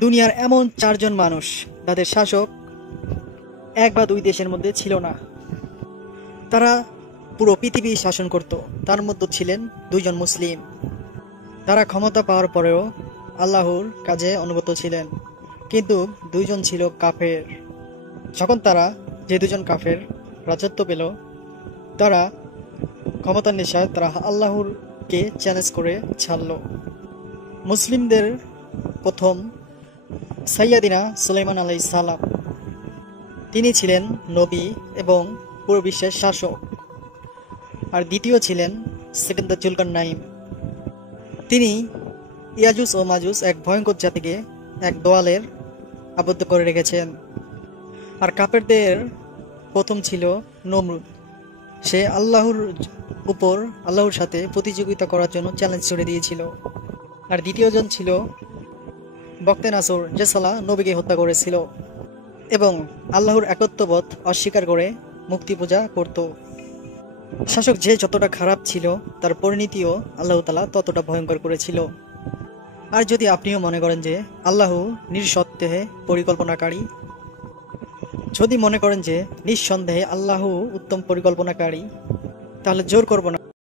দুনিয়ার এমন চারজন মানুষ তাদের শাসক এক বা দুই দেশের মধ্যে ছিল না। তারা পুরো পৃথিবী শাসন করত। তার মধ্যে ছিলেন দুইজন মুসলিম। তারা ক্ষমতা পাওয়ার পরেও আল্লাহর কাজে অনুগত ছিলেন, কিন্তু দুইজন ছিল কাফের। যখন যে দুজন কাফের রাজত্ব পেল, তারা ক্ষমতার নেশায় তারা আল্লাহরকে চ্যালেঞ্জ করে ছাড়ল। মুসলিমদের প্রথম সাইয়াদিনা সুলাইমান আলাইহিস সালাম, তিনি ছিলেন নবী এবং পুরো বিশ্বের শাসক। আর দ্বিতীয় ছিলেন সিকান্দার জুলকারনাইন। তিনি ইয়াজুজ ও মাজুজ এক ভয়ঙ্কর জাতিকে এক দোয়ালের আবদ্ধ করে রেখেছেন। আর কাফেরদের প্রথম ছিল নমরুদ। সে আল্লাহর সাথে প্রতিযোগিতা করার জন্য চ্যালেঞ্জ ছুড়ে দিয়েছিল। আর দ্বিতীয়জন ছিল বক্তে নাসর, যে সালা নবীকে হত্যা করেছিল এবং আল্লাহর একত্ববোধ অস্বীকার করে মূর্তি পূজা করত। শাসক যে যতটা খারাপ ছিল, তার পরিণতিও আল্লাহ তাআলা ততটা ভয়ঙ্কর করেছিল। আর যদি আপনিও মনে করেন যে আল্লাহ নিঃসন্দেহে পরিকল্পনাকারী, যদি মনে করেন যে নিঃসন্দেহে আল্লাহ উত্তম পরিকল্পনাকারী, তাহলে জোর করব না।